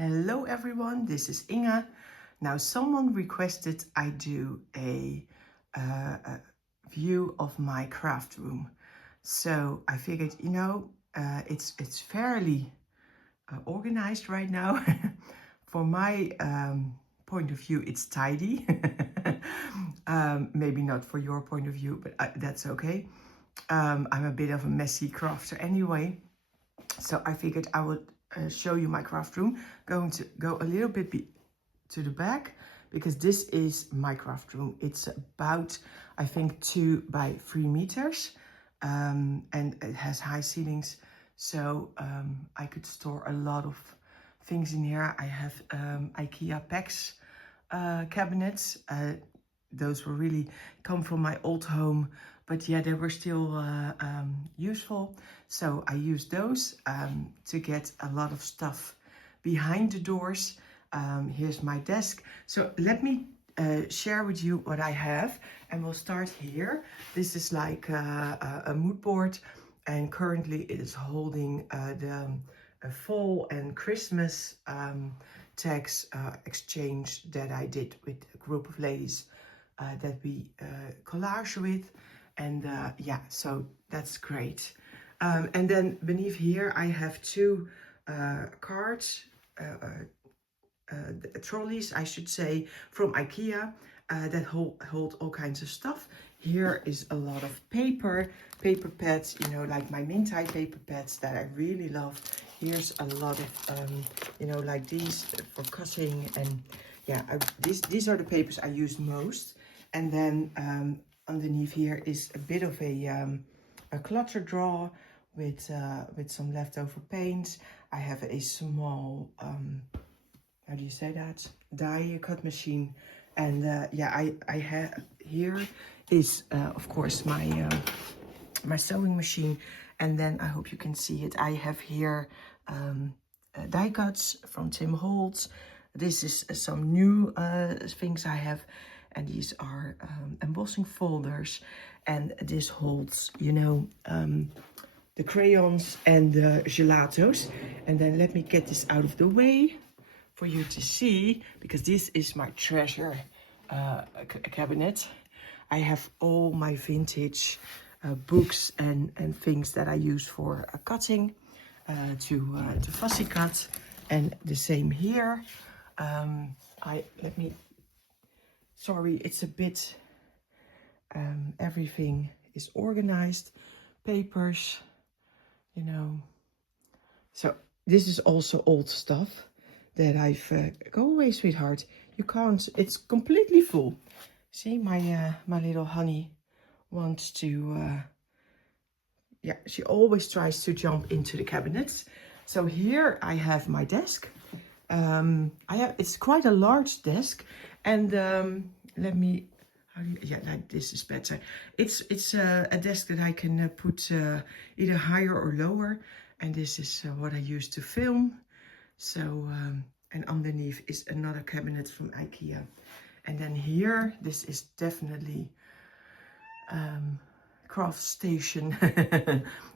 Hello everyone, this is Inge. Now someone requested I do a view of my craft room. So I figured, it's fairly organized right now. For my point of view, it's tidy. Maybe not for your point of view, but that's okay. I'm a bit of a messy crafter anyway. So I figured I would show you my craft room. Going to go a little bit to the back because this is my craft room. It's about, I think, 2 by 3 meters, and it has high ceilings. So I could store a lot of things in here. I have IKEA PAX cabinets. Those were really come from my old home, but yeah, they were still useful. So I used those to get a lot of stuff behind the doors. Here's my desk. So let me share with you what I have, and we'll start here. This is like a mood board, and currently it is holding the fall and Christmas tags exchange that I did with a group of ladies that we collage with, and yeah, so that's great. And then beneath here I have 2 carts, trolleys, I should say, from IKEA that hold all kinds of stuff. Here is a lot of paper pads, like my Mintai paper pads that I really love. Here's a lot of, like these for cutting, and yeah, these are the papers I use most. And then underneath here is a bit of a clutter drawer with some leftover paints. I have a small, how do you say that? Die cut machine. And yeah, I have here is of course my my sewing machine. And then I hope you can see it. I have here die cuts from Tim Holtz. This is some new things I have, and these are embossing folders, and this holds, the crayons and the gelatos. And then let me get this out of the way for you to see, because this is my treasure cabinet. I have all my vintage books and things that I use for cutting, to fussy cut, and the same here. Sorry, it's a bit, everything is organized, papers, So this is also old stuff that I've, go away sweetheart, you can't, it's completely full. See, my little honey wants to, yeah, she always tries to jump into the cabinets. So here I have my desk. It's quite a large desk, and let me, like this is better. It's a desk that I can put either higher or lower, and this is what I use to film. So and underneath is another cabinet from IKEA, and then here, this is definitely craft station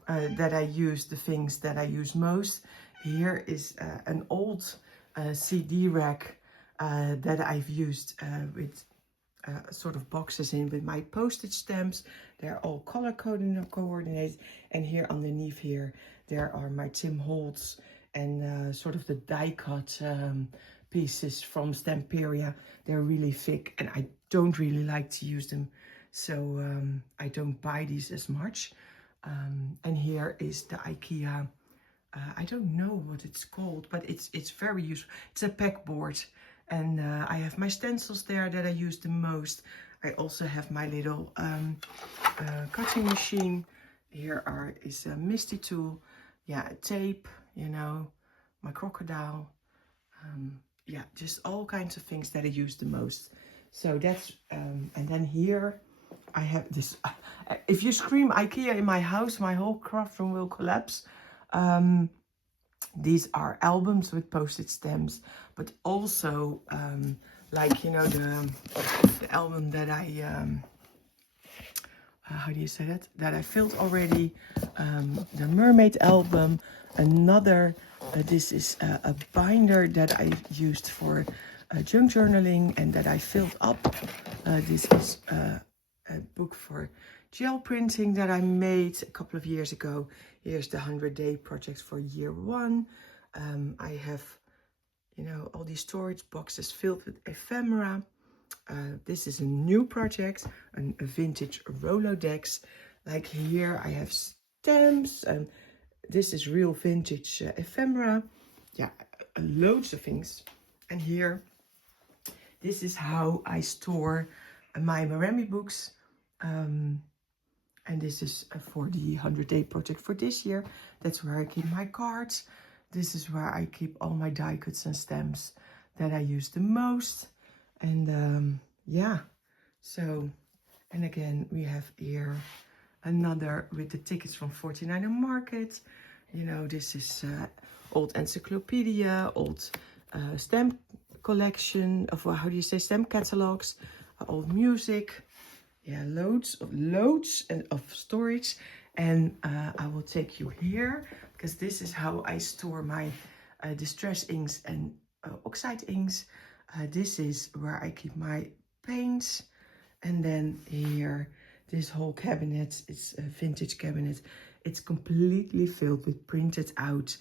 that I use, the things that I use most. Here is an old CD rack that I've used with sort of boxes in with my postage stamps. They're all color coordinated. And here underneath here, there are my Tim Holtz and sort of the die cut pieces from Stamperia. They're really thick, and I don't really like to use them, so I don't buy these as much. And here is the IKEA, I don't know what it's called, but it's very useful. It's a pegboard, and I have my stencils there that I use the most. I also have my little cutting machine. Here is a Misty tool, yeah, tape, my crocodile, yeah, just all kinds of things that I use the most. So that's, and then here I have this, if you scream IKEA in my house, my whole craft room will collapse. These are albums with postage stamps, but also like, the album that I, how do you say that? That I filled already. The mermaid album. Another, this is a binder that I used for junk journaling and that I filled up. This is a book for gel printing that I made a couple of years ago. Here's the 100-day project for year 1. I have, you know, all these storage boxes filled with ephemera. This is a new project, a vintage Rolodex. Like here I have stamps, and this is real vintage ephemera. Yeah, loads of things. And here, this is how I store my Maremi books. And this is for the 100-day project for this year. That's where I keep my cards. This is where I keep all my die cuts and stamps that I use the most. And yeah, so, and again, we have here another with the tickets from 49er Market. You know, this is old encyclopedia, old stamp collection, of how do you say, stamp catalogs, old music. Yeah, loads of storage. And I will take you here, because this is how I store my distress inks and oxide inks. This is where I keep my paints. And then here, this whole cabinet, it's a vintage cabinet. It's completely filled with printed out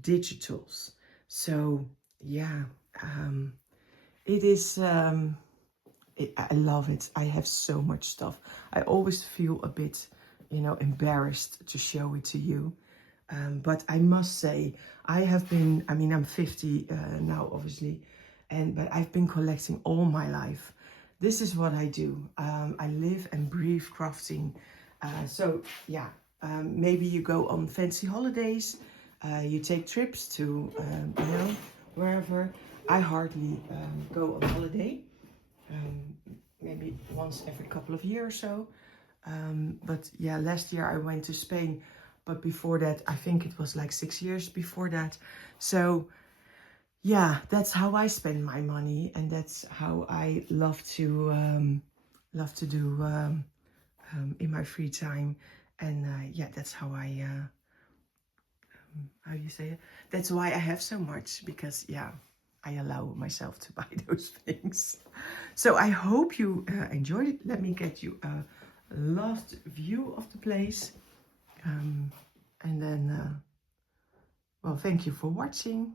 digitals. So yeah, it is, I love it. I have so much stuff. I always feel a bit, you know, embarrassed to show it to you. But I must say, I have been, I mean, I'm 50 now, obviously, but I've been collecting all my life. This is what I do. I live and breathe crafting. So yeah, maybe you go on fancy holidays, you take trips to, you know, wherever. I hardly go on holiday. Maybe once every couple of years or so. But yeah, last year I went to Spain, but before that, I think it was like 6 years before that. So yeah, that's how I spend my money, and that's how I love to do in my free time. And yeah, that's how I how do you say it? That's why I have so much, because yeah, I allow myself to buy those things. So I hope you enjoyed it. Let me get you a last view of the place. And then, well, thank you for watching.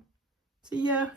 See ya.